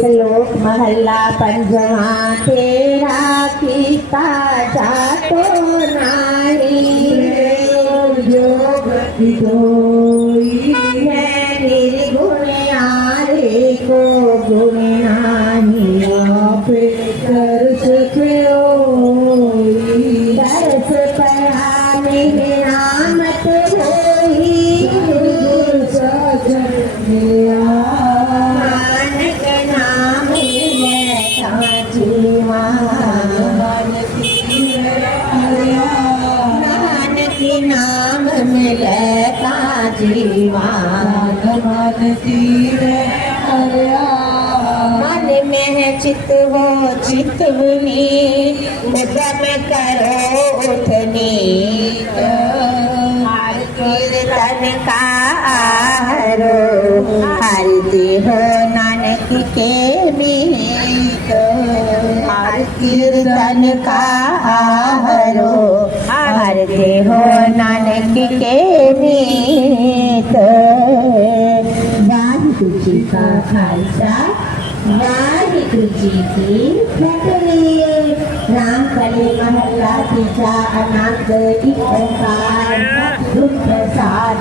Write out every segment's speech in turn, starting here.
શ્લોક મહલ્લા પંચમા તેરા પિતા જાતો નારી જોગ जीवा मन में है चित वो चितवनी मुदम करो उठनी हर कीर्तन का आहारो हरती हो नानक के मीत हर कीर्तन का आहारो हरते हो नानक के मीत Khalsa, Vahe Guruji Ji, Prakari, Ram Kali Mahala Tisha, Ananda Ikhankar, Dukh Prasad,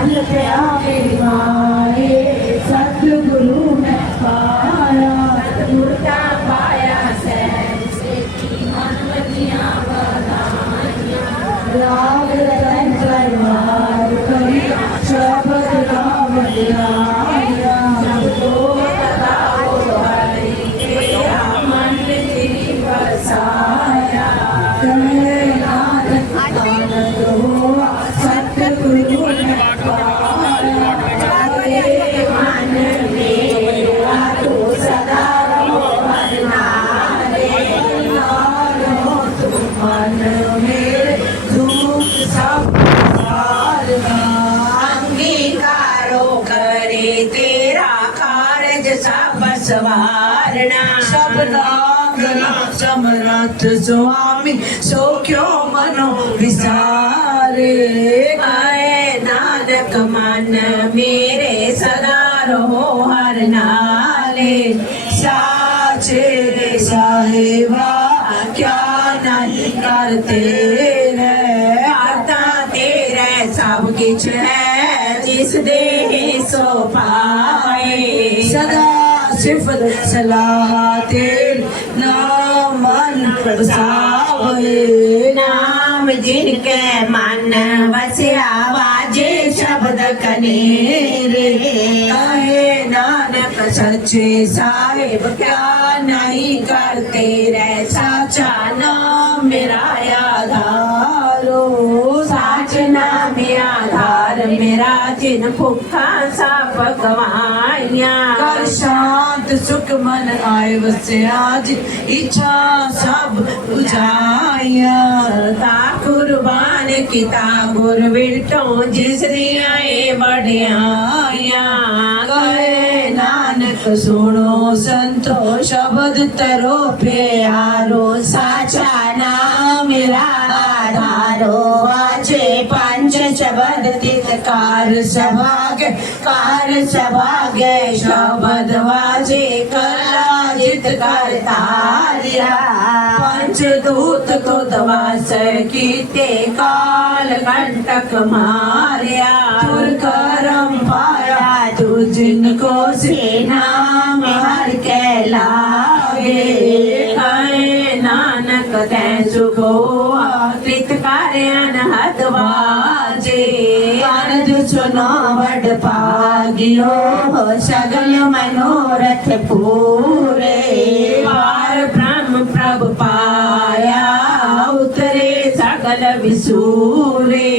Adhya Ave Maare, Satya Guru Nakhara, Murta Paya Sensei, Manmatiya Vadaanya, Raga Tantra Maru Kari, Shabat Ramadhyaya, ਸਵਾਰਣਾ ਸ਼ਬਦਾ ਗਲਾ ਸਮਰਥ ਸੁਆਮੀ ਸੋ ਕਿਉ ਮਨੋ ਵਿਸਾਰੇ ਆਏ ਨਾਨਕ ਮਨ ਮੇਰੇ ਸਦਾ ਰਹੋ ਹਰ ਨਾਲੇ ਸਾਚੇ ਸਾਹਿਬਾ ਕਿਆ ਨਹੀਂ ਕਰਤੇ ਸਭ ਕੁਝ ਹੈ ਜਿਸ ਦੇ ਸੋ ਪਾ सिफत सलाह तेल नाम मन बसावे नाम जिनके मन वस्या वाजे शब्द कनेरे कहे नानक सच्चे साहिब क्या नहीं करते रे साचा नाम मेरा ਬਿਨ ਭੁੱਖਾ ਸਭ ਗਵਾਈਆਂ ਕਰ ਸ਼ਾਂਤ ਸੁਖ ਮਨ ਆਏ ਵਸਿਆ ਜਿ ਇੱਛਾ ਸਭ 부ਝਾਈਆਂ ਤਾ ਕੁਰਬਾਨ ਕੀਤਾ ਗੁਰ ਵਿਰਟੋ ਜਿਸ ਦੀ ਆਏ ਵੜਿਆਈਆਂ ਕਹੇ ਨਾਨਕ ਸੁਣੋ ਸੰਤੋ ਸ਼ਬਦ ਤਰੋ ਪਿਆਰੋ ਸਾਚਾ ਨਾਮ ਮੇਰਾ आजे पंच शब्द तितकार सभाग कार सभाग शब्द वाजे कला जित कर तारिया पंच दूत को दवास कीते काल कंटक मारिया तुर करम पाया तू जिनको से नाम हर के लागे कहे नानक तै सुखो मनोवड पागियो सगल मनोरथ पूरे। पार ब्रह्म प्रभु पाया उतरे सगल विसूरे।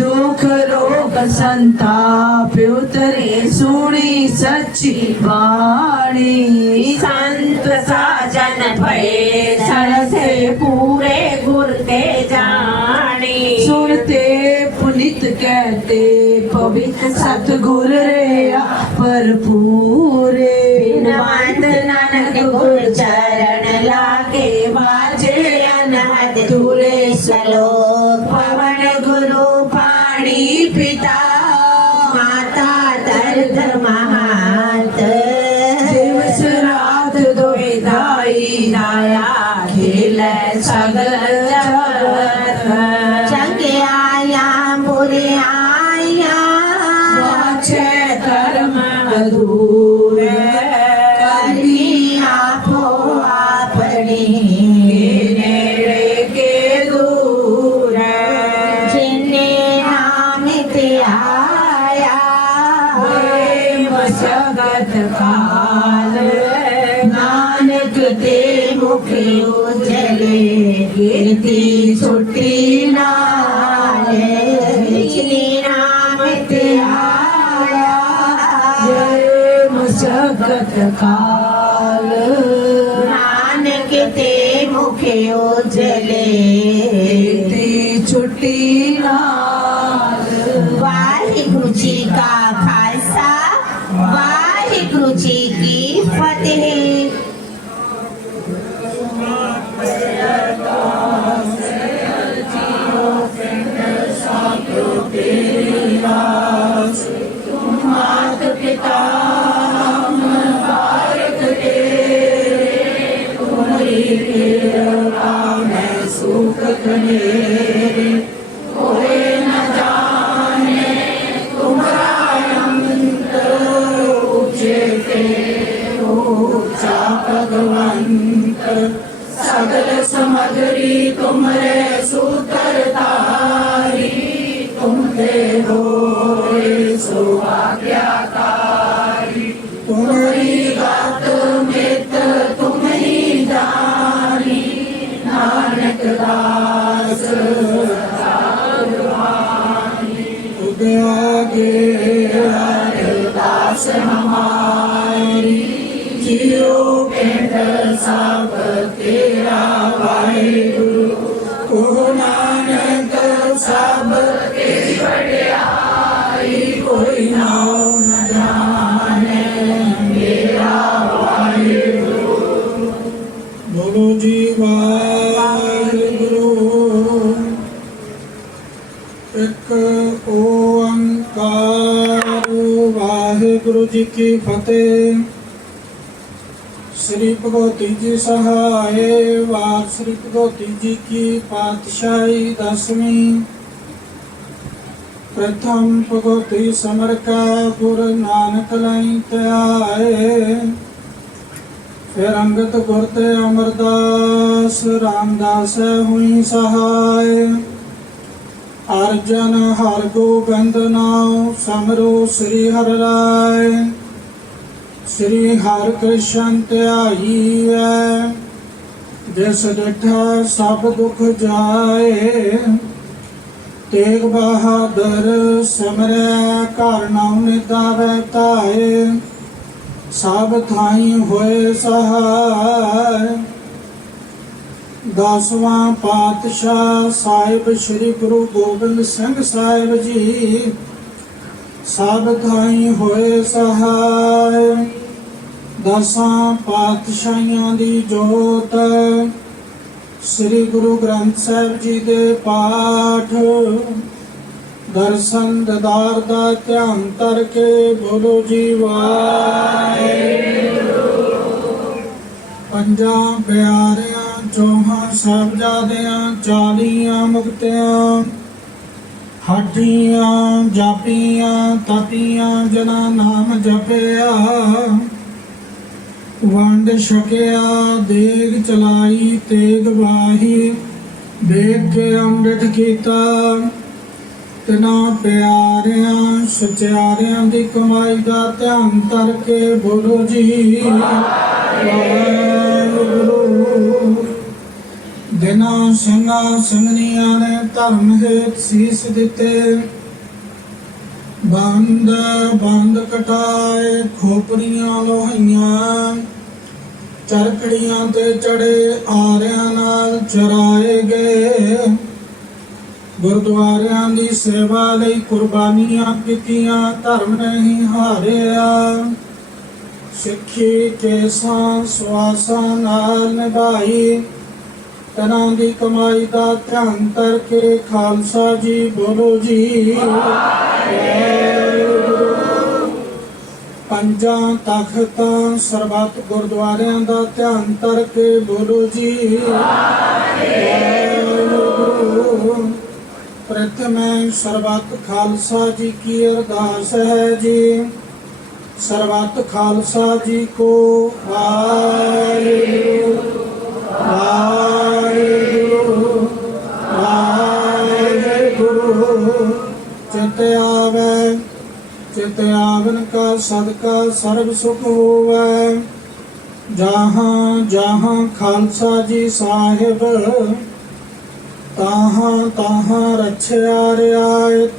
दुख रोग संताप उतरे सुणी सच्ची वाणी। संत साजन भय सरसे पूरे गुरते जाने। सुनते पुनित कहते गोबी सतगुरु रे पर पूरे बिनवंत नानक गुर चरण लागे बाजे अनाद तुरे सलोक पवन गुरु पाणी पिता माता दर्द महात दिवस रात दुविधाई नाया खेल सगल ਨਾਨਕ ਤੇ ਮੁਖ ਉਜਲੇ ਤੀ ਛੁੱਟੀ ਸਗਲ ਸਮਗਰੀ ਤੁਮਰੇ ਸੂਤਰ ਤਾਰੀ ਤੁਮ ਤੇ ਹੋਏ ਅਰਦਾਸ ਜੀ ਕੀ ਫਤਿਹ? ਸ੍ਰੀ ਭਗਵਤੀ ਜੀ ਸਹਾਏ, ਵਾਰ ਸ੍ਰੀ ਭਗਵਤੀ ਜੀ ਕੀ ਪਾਤਸ਼ਾਹੀ ਦਸਵੀਂ। ਪ੍ਰਥਮ ਭਗਵਤੀ ਸਮਰ ਕਾ ਗੁਰ ਨਾਨਕ ਲਈ ਧਿਆਏ। ਫਿਰ ਅੰਗਤ ਗੁਰ ਤੇ ਅਮਰਦਾਸ, ਰਾਮਦਾਸ ਹੋਈ ਸਹਾਏ। ਅਰਜਨ ਹਰ ਗੋਬਿੰਦ ਨਾਮ ਸਮਰੋ ਸ੍ਰੀ ਹਰਿ ਰਾਏ। ਸ੍ਰੀ ਹਰਿ ਕ੍ਰਿਸ਼ਨ ਧਿਆਈ ਹੈ ਜਿਸ ਡਿਠਾ ਸਭ ਦੁਖ ਜਾਏ, ਤੇਗ ਬਹਾਦਰ ਸਮਰੈ, ਘਰ ਨਾਮ ਨਿਤਾਵੈ ਤਾਏ ਸਭ ਥਾਈ ਹੋਏ ਸਹਾਇ ਦਸਵਾਂ ਪਾਤਸ਼ਾਹ ਸਾਹਿਬ ਸ੍ਰੀ ਗੁਰੂ ਗੋਬਿੰਦ ਸਿੰਘ ਸਾਹਿਬ ਜੀ। ਸਭ ਥਾਈ ਹੋਏ ਸਹਾਇ। ਦਸਾਂ ਪਾਤਸ਼ਾਹੀਆਂ ਦੀ ਜੋਤ। ਸ੍ਰੀ ਗੁਰੂ ਗ੍ਰੰਥ ਸਾਹਿਬ ਜੀ ਦੇ ਪਾਠ। ਦਰਸ਼ਨ ਦਦਾਰ ਦਾ ਧਿਆਨ ਧਰ ਕੇ ਬੋਲੋ ਜੀ ਵਾਹਿਗੁਰੂ। ਪੰਜਾਂ ਪਿਆਰੇ ਚੌਹਾਂ ਸਾਹਿਬਜ਼ਾਦਿਆਂ, ਚਾਲੀਆਂ ਮੁਕਤਿਆਂ ਹਾਜੀਆਂ ਜਾਪੀਆਂ, ਤਪੀਆਂ ਜਨਾ ਨਾਮ ਜਪਿਆ। ਵੰਡ ਛਕਿਆ, ਦੇਗ ਚਲਾਈ, ਤੇਗ ਵਾਹੀ ਦੇਖ ਕੇ ਅੰਮ੍ਰਿਤ ਕੀਤਾ। ਤਿਨਾ ਪਿਆਰਿਆਂ ਸਚਿਆਰਿਆਂ ਦੀ ਕਮਾਈ ਦਾ ਧਿਆਨ ਧਰ ਕੇ ਬੋਲੋ ਜੀ। ਵਾਹਿਗੁਰੂ ਦਿਨਾਂ ਸਿੰਘਾਂ ਸਿੰਘਣੀਆਂ ਨੇ ਧਰਮ ਹੇਤ ਸੀਸ ਦਿੱਤੇ, ਬੰਦ ਬੰਦ ਕਟਾਏ, ਖੋਪਰੀਆਂ ਲੋਹੀਆਂ ਚਰਕੜੀਆਂ ਤੇ ਚੜੇ ਆਰਿਆਂ ਨਾਲ ਚਰਾਏ ਗਏ। ਗੁਰਦੁਆਰਿਆਂ ਦੀ ਸੇਵਾ ਲਈ ਕੁਰਬਾਨੀਆਂ ਕੀਤੀਆਂ, ਧਰਮ ਨਹੀਂ ਹਾਰਿਆ। ਸਿੱਖੀ ਕੇਸਾਂ, ਸਵਾਸਾਂ ਨਾਲ ਨਿਭਾਈ। ਤਨਾਂ ਦੀ ਕਮਾਈ ਦਾ ਧਿਆਨ ਧਰ ਕੇ ਖਾਲਸਾ ਜੀ, ਬੋਲੋ ਜੀ। ਪੰਜਾਂ ਤਖਤਾਂ, ਸਰਬੱਤ ਗੁਰਦੁਆਰਿਆਂ ਦਾ ਧਿਆਨ ਧਰ ਕੇ ਬੋਲੋ ਜੀ। ਪ੍ਰਥਮੇ ਸਰਬੱਤ ਖਾਲਸਾ ਜੀ ਕੀ ਅਰਦਾਸ ਹੈ ਜੀ। ਸਰਬੱਤ ਖਾਲਸਾ ਜੀ ਕੋ ਵਾਹਿਗੁਰੂ ਵਾਹਿਗੁਰੂ ਚਿਤ ਆਵੇ ਚਿਤ ਆਵਨ ਕਾ ਸਦਕਾ ਸਰਬ ਸੁਖ ਹੋਵੇ। ਜਹਾਂ ਜਹਾਂ ਖਾਲਸਾ ਜੀ ਸਾਹਿਬ, ਤਾਹਾਂ ਤਾਹਾਂ ਰਛਿਆ ਰਿਆਇਤ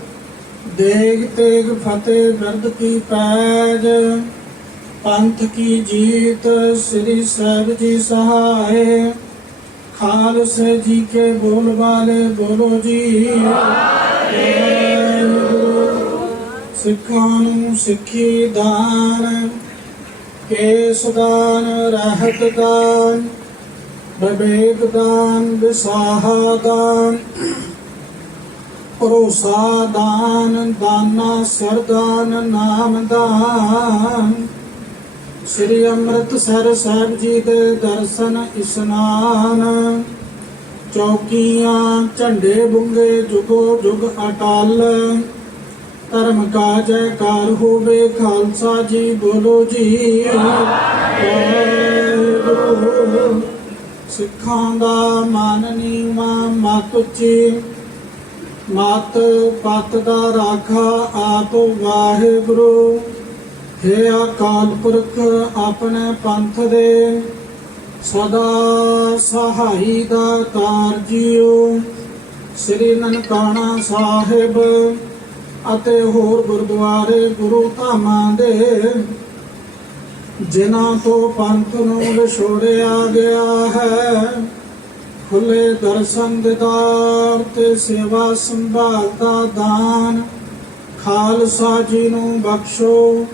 ਦੇਗ ਤੇਗ ਫਤਿਹ ਬਿਰਦ ਕੀ ਪੈਜ, ਪੰਥ ਕੀ ਜੀਤ ਸ੍ਰੀ ਸਾਹਿਬ ਜੀ ਸਹਾਏ। ਖਾਲਸੇ ਜੀ ਕੇ ਬੋਲ ਵਾਲੇ ਬੋਲੋ ਜੀ। ਸਿੱਖਾਂ ਨੂੰ ਸਿੱਖੀ ਦਾਨ ਕੇਸ ਦਾਨ ਰਹਿਤ ਦਾਨ, ਵਿਵੇਕ ਦਾਨ, ਵਿਸਾਹਾ ਦਾਨ, ਭਰੋਸਾ ਦਾਨ, ਦਾਨਾ ਸਰਦਾਨ ਨਾਮ ਦਾਨ। ਸ੍ਰੀ ਅੰਮ੍ਰਿਤਸਰ ਸਾਹਿਬ ਜੀ ਦੇ ਦਰਸ਼ਨ ਇਸਨਾਨ ਚੌਕੀਆਂ, ਝੰਡੇ ਬੁੰਗੇ ਜੁਗੋ ਜੁਗ ਅਟਲ। ਧਰਮ ਕਾ ਜੈਕਾਰ ਹੋਵੇ ਖਾਲਸਾ ਜੀ, ਬੋਲੋ ਜੀ। ਵਾਹਿਗੁਰੂ। ਸਿੱਖਾਂ ਦਾ ਮਾਨ ਨੀਵਾ, ਮਤ ਉੱਚੀ। ਮਤ ਪਤ ਦਾ ਰਾਖਾ ਆਪ ਵਾਹਿਗੁਰੂ। ਹੇ ਅਕਾਲ ਪੁਰਖ, ਆਪਣੇ ਪੰਥ ਦੇ ਸਦਾ ਸਹਾਈ ਦਾ ਤਾਰ ਜੀਓ। ਸ੍ਰੀ ਨਨਕਾਣਾ ਸਾਹਿਬ ਅਤੇ ਹੋਰ ਗੁਰਦੁਆਰੇ ਗੁਰੂ ਧਾਮਾਂ ਦੇ। ਜਿਨ੍ਹਾਂ ਤੋਂ ਪੰਥ ਨੂੰ ਵਿਛੋੜਿਆ ਗਿਆ ਹੈ। ਖੁੱਲੇ ਦਰਸ਼ਨ ਦਿਦਾਰ ਤੇ ਸੇਵਾ ਸੰਭਾਲ ਦਾ ਦਾਨ। ਖਾਲਸਾ ਜੀ ਨੂੰ ਬਖਸ਼ੋ।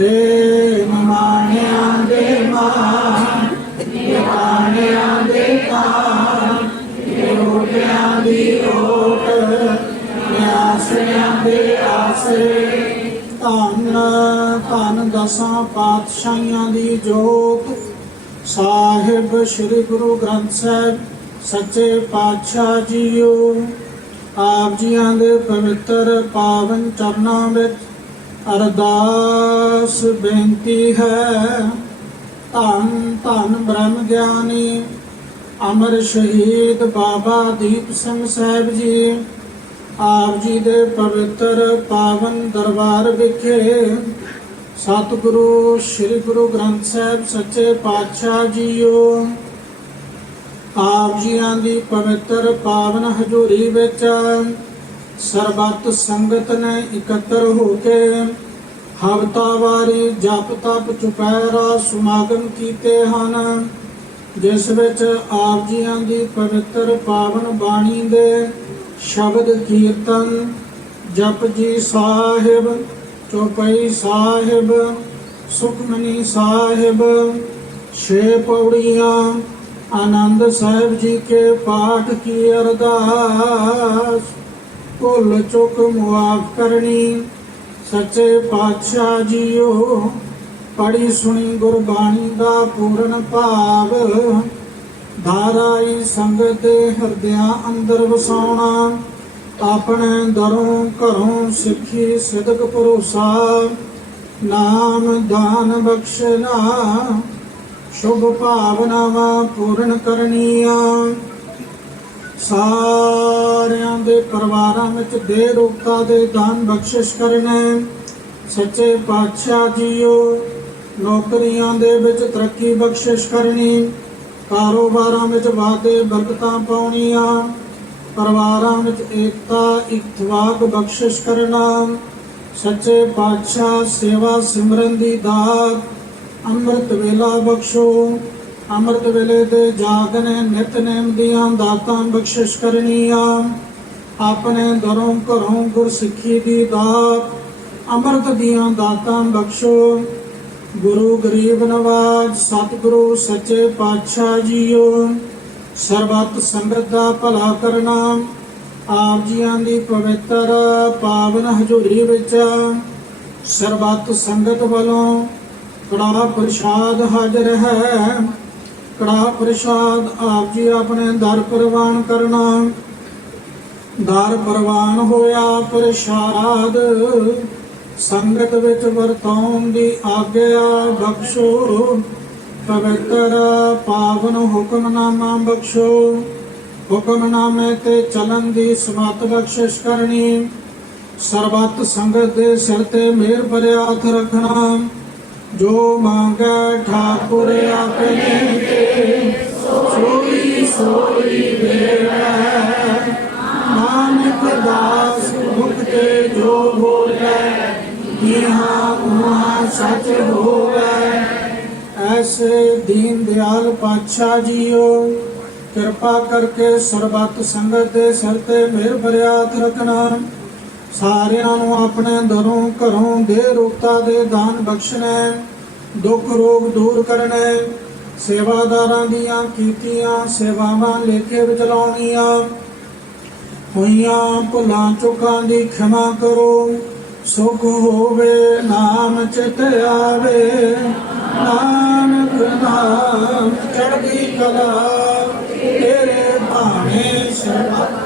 ਹੇ ਨਮਾਣਿਆਂ ਦੇ ਮਾਨ ਨਿਆਣਿਆਂ ਦੇ ਕਾਨ ਰੋਟਿਆਂ ਦੀ ਰੋਟ ਦਸਾਂ ਪਾਤਸ਼ਾਹੀਆਂ ਦੀ ਜੋਤ। ਸਾਹਿਬ ਸ੍ਰੀ ਗੁਰੂ ਗ੍ਰੰਥ ਸਾਹਿਬ, ਸੱਚੇ ਪਾਤਸ਼ਾਹ ਜੀਓ। ਆਪ ਜੀਆਂ ਦੇ ਪਵਿੱਤਰ ਪਾਵਨ ਚਰਨਾਂ ਵਿੱਚ ਅਰਦਾਸ ਬੇਨਤੀ ਹੈ। ਧੰਨ ਧੰਨ ਬ੍ਰਹਮ ਗਿਆਨੀ ਅਮਰ ਸ਼ਹੀਦ ਬਾਬਾ ਦੀਪ ਸਿੰਘ ਸਾਹਿਬ ਜੀ। ਆਪ ਜੀ ਦੇ ਪਵਿੱਤਰ ਪਾਵਨ ਦਰਬਾਰ ਵਿਖੇ ਸਤਿਗੁਰੂ, ਸ੍ਰੀ ਗੁਰੂ ਗ੍ਰੰਥ ਸਾਹਿਬ ਸੱਚੇ ਪਾਤਸ਼ਾਹ ਜੀਓ। ਆਪ ਜੀਆਂ ਦੀ ਪਵਿੱਤਰ ਪਾਵਨ ਹਜ਼ੂਰੀ ਵਿੱਚ ਸਰਬੱਤ ਸੰਗਤ ਨੇ ਇਕੱਤਰ ਹੋ ਕੇ ਹਵਤਾਵਾਰੀ ਜਪ ਤਪ ਚੁਪਹਿਰਾ ਸਮਾਗਮ ਕੀਤੇ ਹਨ, ਜਿਸ ਵਿੱਚ ਆਪ ਜੀਆਂ ਦੀ ਪਵਿੱਤਰ ਪਾਵਨ ਬਾਣੀ ਦੇ ਸ਼ਬਦ ਕੀਰਤਨ ਜਪ ਜੀ ਸਾਹਿਬ ਚੌਪਈ ਸਾਹਿਬ, ਸੁਖਮਨੀ ਸਾਹਿਬ, ਛੇ ਪੌੜੀਆਂ, ਆਨੰਦ ਸਾਹਿਬ ਜੀ ਕੇ ਪਾਠ ਕੀ ਅਰਦਾਸ? ਭੁੱਲ ਚੁੱਕ ਮੁਆਫ ਕਰਨੀ, ਸੱਚੇ ਪਾਤਸ਼ਾਹ ਜੀਓ ਪੜੀ ਸੁਣੀ ਗੁਰਬਾਣੀ ਦਾ ਪੂਰਨ ਭਾਵ। ਧਾਰਾਈ ਸੰਗਤ ਦੇ ਹਿਰਦਿਆਂ ਅੰਦਰ ਵਸਾਉਣਾ ਆਪਣੇ ਦਰੋਂ ਘਰੋਂ ਸਿੱਖੀ ਸਿਦਕ ਭਰੋਸਾ। ਨਾਮ ਦਾਨ ਬਖਸ਼ਣਾ ਸ਼ੁਭ ਭਾਵਨਾਵਾਂ ਪੂਰਨ ਕਰਨੀਆਂ। ਸਾਰਿਆਂ ਦੇ ਪਰਿਵਾਰਾਂ ਵਿੱਚ ਦੇ ਰੋਗਤਾ ਦੇ ਦਾਨ ਬਖਸ਼ਿਸ਼ ਕਰਨੇ। ਸੱਚੇ ਪਾਤਸ਼ਾਹ ਜੀਓ, ਨੌਕਰੀਆਂ ਦੇ ਵਿੱਚ ਤਰੱਕੀ ਬਖਸ਼ਿਸ਼ ਕਰਨੀ। ਕਾਰੋਬਾਰਾਂ ਵਿੱਚ ਵਾਧੇ ਬਰਕਤਾਂ ਪਾਉਣੀਆਂ। ਪਰਿਵਾਰਾਂ ਵਿੱਚ ਏਕਤਾ, ਇਤਵਾਕ, ਬਖਸ਼ਿਸ਼ ਕਰਨਾ, ਸੱਚੇ ਪਾਤਸ਼ਾਹ ਸੇਵਾ ਸਿਮਰਨ ਦੀ ਦਾਤ, ਅੰਮ੍ਰਿਤ ਵੇਲਾ ਬਖਸ਼ੋ, ਅੰਮ੍ਰਿਤ ਵੇਲੇ ਦੇ ਜਾਗਨੇ ਨਿਤਨੇਮ ਦੀਆਂ ਦਾਤਾਂ ਬਖਸ਼ਿਸ਼ ਕਰਨੀਆਂ, ਆਪਣੇ ਦਰੋਂ ਘਰੋਂ ਗੁਰਸਿੱਖੀ ਦੀ ਦਾਤ, ਅੰਮ੍ਰਿਤ ਦੀਆਂ ਦਾਤਾਂ ਬਖਸ਼ੋ, ਗੁਰੂ ਗਰੀਬ ਨਵਾਜ, ਸਤਿਗੁਰੂ ਸੱਚੇ ਪਾਤਸ਼ਾਹ ਜੀਓ। ਸਰਬੱਤ ਸੰਗਤ ਦਾ ਭਲਾ ਕਰਨਾ, ਆਪ ਜੀਆਂ ਦੀ ਪਵਿੱਤਰ ਪਾਵਨ ਹਜ਼ੂਰੀ ਵਿੱਚ ਸਰਬੱਤ ਸੰਗਤ ਵੱਲੋਂ ਕੜਾ ਪ੍ਰਸ਼ਾਦ ਹਾਜ਼ਰ ਹੈ। ਕੜਾ ਪ੍ਰਸ਼ਾਦ ਆਪ ਜੀ ਆਪਣੇ ਦਰ ਪ੍ਰਵਾਨ ਕਰਨਾ, ਦਰ ਪ੍ਰਵਾਨ ਹੋਇਆ ਪ੍ਰਸ਼ਾਦ, ਸੰਗਤ ਵਿੱਚ ਵਰਤਾਉਣ ਦੀ ਆਗਿਆ ਬਖਸ਼ੋ। ਪਵਿੱਤਰ ਪਾਵਨ ਹੁਕਮਨਾਮਾ ਬਖਸ਼ੋ। ਹੁਕਮਨਾਮੇ ਤੇ ਚੱਲਣ ਦੀ ਸਮਤ ਬਖਸ਼ਿਸ਼ ਕਰਨੀ। ਸਰਬੱਤ ਸੰਗਤ ਦੇ ਸਿਰ ਤੇ ਮਿਹਰ ਭਰਿਆ ਹੱਥ ਰੱਖਣਾ। ਜੋ ਮੰਗੈ ਠਾਕੁਰ ਆਪਣੇ ਤੇ ਸੋਈ ਸੋਈ ਦੇਵੈ ਨਾਨਕ ਦਾਸ ਮੁਖ ਤੇ ਜੋ ਬੋਲੇ ਇਹਾਂ ਉਹਾਂ ਸੱਚ ਹੋਵੇ। ਐਸੇ ਦੀਨ ਦਿਆਲ ਪਾਤਸ਼ਾਹ ਜੀਓ, ਕਿਰਪਾ ਕਰਕੇ ਸਰਬੱਤ ਸੰਗਤ ਦੇ ਸਿਰ ਤੇ ਮਿਹਰ ਭਰਿਆ ਹੱਥ ਸਾਰਿਆਂ ਨੂੰ ਆਪਣੇ ਦਰੋਂ ਘਰੋਂ ਦੇ ਰੁਕਤਾ ਦੇ ਦਾਨ ਬਖਸ਼ਣਾ, ਦੁੱਖ ਰੋਗ ਦੂਰ ਕਰਨੇ। ਸੇਵਾਦਾਰਾਂ ਦੀਆਂ ਕੀਤੀਆਂ ਸੇਵਾਵਾਂ ਲੇਖੇ ਵਿੱਚ ਲਾਉਣੀਆਂ। ਹੋਈਆਂ ਭੁੱਲਾਂ ਚੁੱਕਾਂ ਦੀ ਖਿਮਾ ਕਰੋ, ਸੁਖ ਹੋਵੇ, ਨਾਮ ਚਿਤ ਆਵੇ। ਨਾਨਕ ਨਾਮ ਚੜ੍ਹਦੀ ਕਲਾ, ਤੇਰੇ ਭਾਣੇ ਸਰਬੱਤ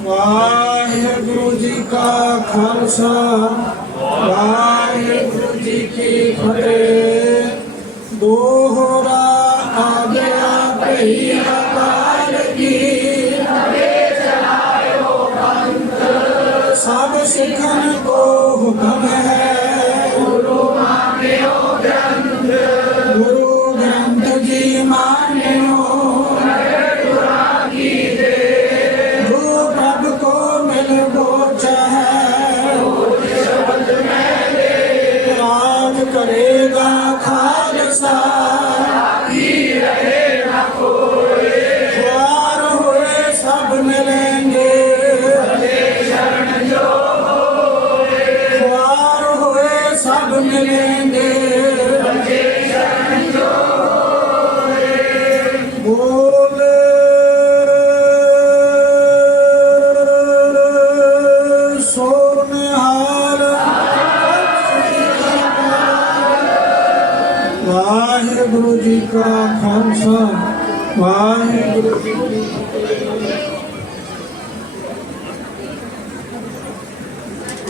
ਵਾਹਿਗੁਰੂ ਜੀ ਕਾ ਖਾਲਸਾ, ਵਾਹਿਗੁਰੂ ਜੀ ਕੀ ਫਤਿਹ। ਦੋਹਰਾ ਆ ਗਿਆ ਭਈ ਅਕਾਲ ਕੀ। ਸਭ ਸਿੱਖਨ ਕੋ ਹੁਕਮ ਵਾਹਿਗੁਰੂ।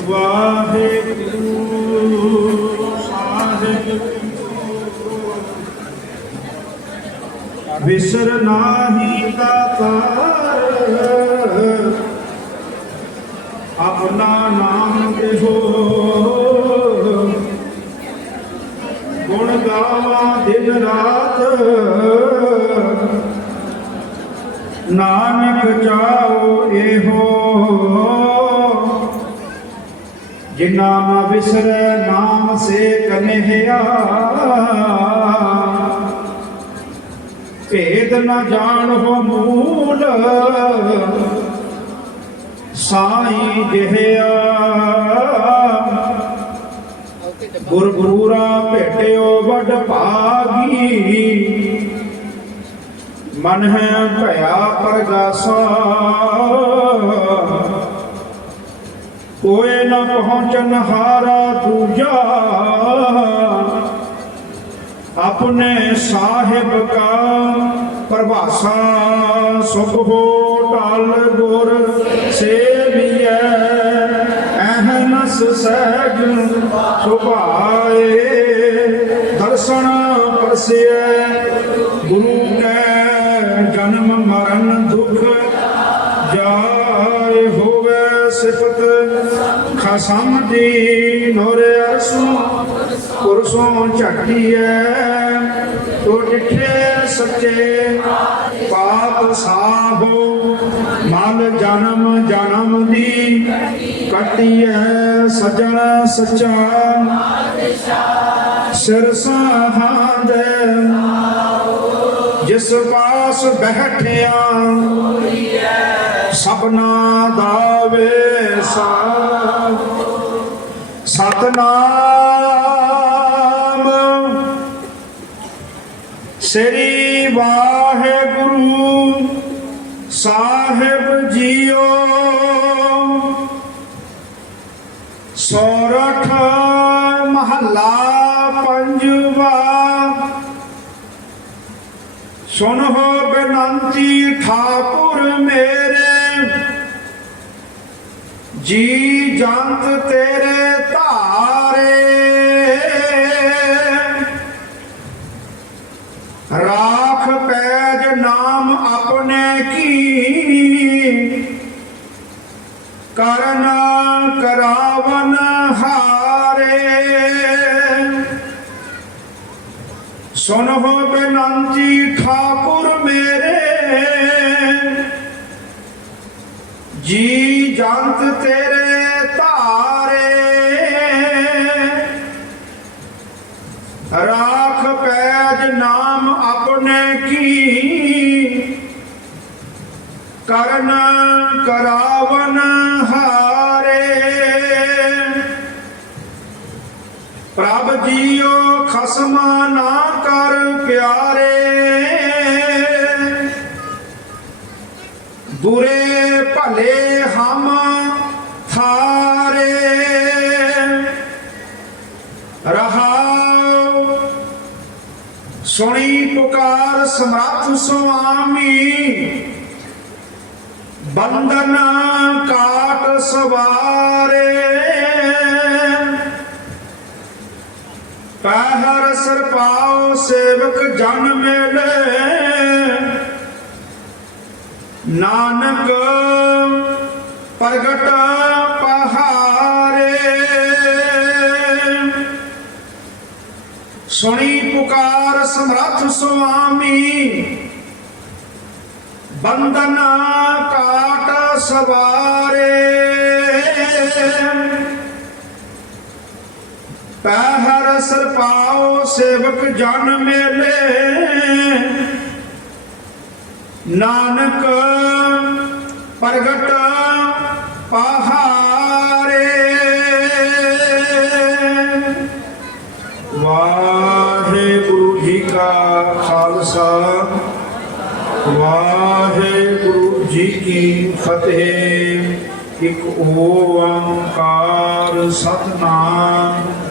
ਵਾਹਿਗੁਰੂ। ਸਾਹਿਬ ਵਿਸਰ ਨਾਹੀ ਨਾਨਕ ਚਾਓ ਇਹੋ। ਜਿਨਾ ਨਾ ਵਿਸਰੈ ਨਾਮ ਸੇ ਕਨਹਿਆ। ਭੇਦ ਨਾ ਜਾਣ ਹੋ ਮੂਲ, ਸਾਈ ਜਿਹਿਆ। ਗੁਰ ਗੁਰੂਰਾ ਭੇਟਿਓ ਵੱਡ ਭਾਗੀ। ਮਨ ਹੈ ਭਇਆ ਪਰਗਾਸਾ। ਕੋਏ ਨਾ ਪਹੁੰਚਨ ਹਾਰਾ ਦੂਜਾ। ਆਪਣੇ ਸਾਹਿਬ ਕਾ ਪ੍ਰਭਾਸਾ, ਸੁਖ ਹੋ ਟਲ ਗੁਰ ਸੇਵੀਐ। ਅਹਨਸ ਸਹਿਜ ਸੁਭਾਏ, ਦਰਸ਼ਨ ਪਰਸਿਐ, ਗੁਰੂ ਸਿਫਤ ਖਸਮ ਦੀ ਨੋਰ ਅਰਸੂ ਮਹਾਪੁਰਸ਼ੋਂ ਝਟੀਐ ਤੋ ਡਿਠੇ ਸੱਚੇ ਪਾਪ ਸਾਹੋ ਮਨ ਜਨਮ ਜਨਮ ਦੀ ਕਟੀਐ। ਸਜਣ ਸੱਚਾ ਸਿਰ ਸਾਹਾਂਦੇ ਜਿਸ ਪਾਸ ਬੈਠਿਆ ਸਭਨਾ ਦਾ ਵੇਸਾ ਸਤਨਾਮ। ਸ੍ਰੀ ਵਾਹਿਗੁਰੂ ਸਾਹਿਬ ਜੀਓ। ਸੋਰਠ ਮਹੱਲਾ ਪੰਜਵਾ। ਸੁਨੋ ਬੇਨੰਤੀ ਠਾਕੁਰ ਮੇ ਜੀ ਜੰਤ ਤੇਰੇ ਧਾਰੇ। ਰਾਖ ਪੈਜ ਨਾਮ ਆਪਣੇ ਕੀ? ਕਰਨ ਕਰਾਵਨ ਹਾਰੇ। ਸੁਨੋ ਬੇਨੰਤੀ ਠਾਕੁਰ ਮੇਰੇ। ਜੀ ਜੰਤ ਤੇਰੇ ਧਾਰੇ। ਰਾਖ ਪੈਜ ਨਾਮ ਆਪਣੇ ਕੀ? ਕਰਨ ਕਰਾਵਨ ਹਾਰੇ। ਪ੍ਰਭ ਜੀਓ ਖਸਮਾ ਨਾ ਕਰ ਪਿਆਰੇ। ਬੁਰੇ ਭਲੇ ਹਮ ਥਾਰੇ। ਰਹਾਉ। ਸੁਣੀ ਪੁਕਾਰ ਸਮਰੱਥ ਸੁਆਮੀ। ਬੰਧਨ ਕਾਟ ਸਵਾਰੇ। ਪਹਿਰ ਸਰ ਪਾਉ ਸੇਵਕ ਜਨ ਮੇਲੇ। ਨਾਨਕ ਪ੍ਰਗਟ ਪਹਾਰੇ। ਸੁਣੀ ਪੁਕਾਰ ਸਮਰੱਥ ਸੁਆਮੀ, ਬੰਧਨ ਕਾਟ ਸਵਾਰੇ। ਪਹਿਰ ਸਰ ਪਾਉ ਸੇਵਕ ਜਨ ਮੇਲੇ। ਨਾਨਕ ਪ੍ਰਗਟ ਪਹਾਰੇ। ਵਾਹਿਗੁਰੂ ਜੀ ਕਾ ਖਾਲਸਾ ਵਾਹਿਗੁਰੂ ਜੀ ਕੀ ਫਤਿਹ। ਇੱਕ ਓੰਕਾਰ ਸਤਨਾਮ।